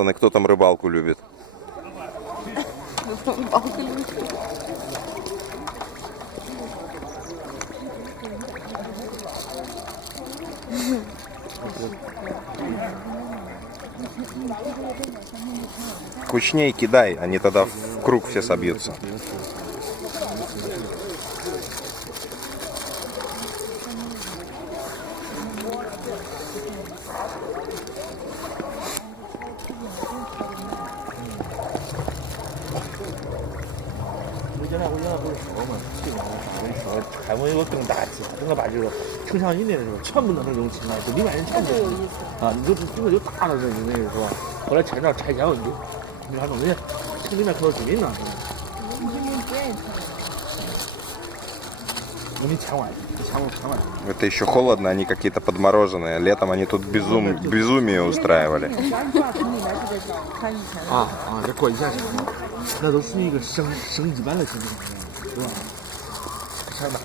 Пацаны, кто там рыбалку любит? Рыбалку любит. Кучней кидай, они тогда в круг все собьются.回家不是熟吗？这个我跟你说，海文有个更大忌，真的把这个成上瘾的时候，全部弄成扔进来，就里面人全部啊，你就这就大了，这就那个是吧？后来拆拆迁问题，没啥东西，这里面可多居民呢。Ну не千万，Это еще холодно, они какие-то подмороженные. Летом они тут безумие устраивали. 这过以前是，那都属于一个升级版的情况，是吧？钱大。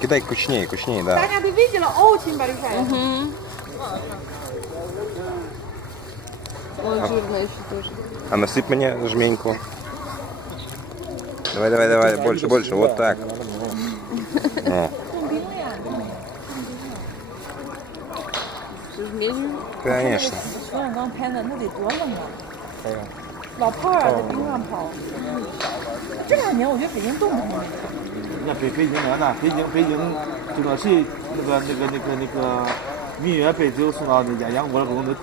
Кидай кучнее, да. Таня, ты видела? Очень большая. Ой, жирная еще тоже. А насыпь мне жменьку. Давай, больше, вот так. О. Жменю. Конечно. 昨晚刚拍的，那得多冷啊！老炮儿在冰上跑。这2年我觉得北京冻不冻？你看北京呢，北京这个谁那个民乐被只有送到那养过了，不用都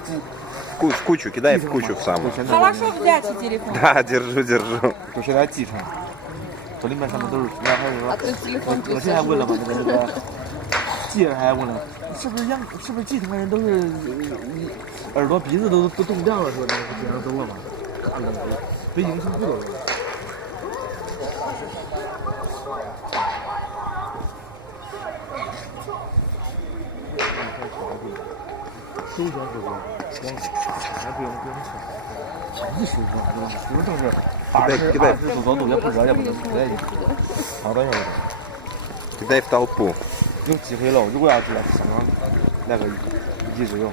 Кучу, кидай в кучу в самую. Хорошо взять телефон. Да, держу. 就现在继承，这里面上面都是，还是说， А ты телефон 我现在问了嘛，那个记者还问了，是不是继承的人都是耳朵鼻子都冻掉了，说那个这样走了嘛？看了北京是不都是？首先是说，还不用吃，真舒服，不是正是20度多度，也不热也不冷，对。好的，有的。 Кидай в толпу. 有机会了，如果要是香港那个一直有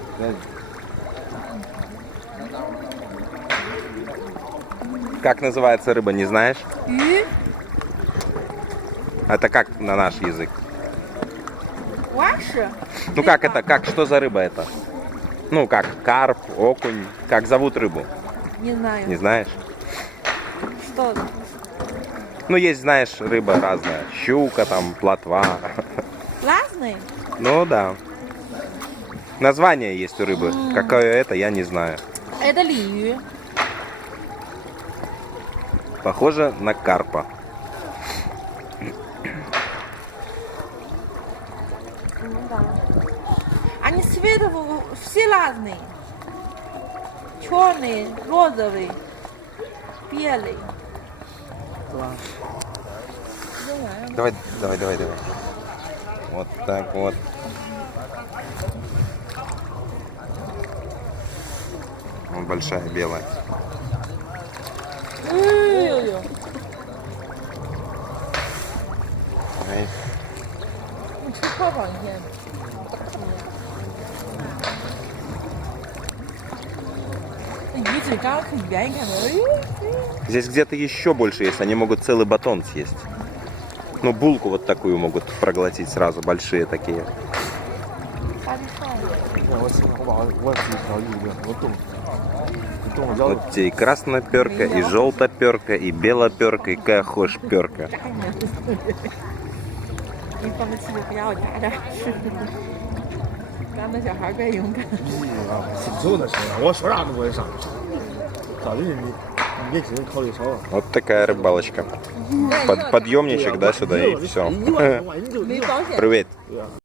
，Как называется рыба, не знаешь? 鱼、 Это как на наш язык? 蛙式。 Ну как это, что за рыба это? Ну как, карп, окунь, как зовут рыбу? Не знаю. Не знаешь? Что? Ну есть, знаешь, рыба разная. Щука, там, плотва. Разные? Ну да. Название есть у рыбы. Какое это, я не знаю. Это 鲤鱼。 Похоже на карпа. Ну да. Они цветов все разные. Черный, розовый, белый. Давай. Вот так вот. Вон большая белая. Ой-ой-ой. Ай. 你吃泡泡一天。鱼嘴刚可圆一看到，哎呦， Здесь где-то еще больше есть. Они могут целый батон съесть. Ну, булку вот такую могут проглотить сразу. Большие такие. 我自己调鱼的，我冻了 Вот тебе и красноперка, и желтоперка, и белоперка, и кахошперка. 你放个汽水回家，我夹着吃。咱们小孩更勇敢。挺瘦的，我说啥都不会上。早就你年轻人考虑少了。 Вот такая рыбалочка. Подъемничек, да, сюда и все. 没保险。Привет.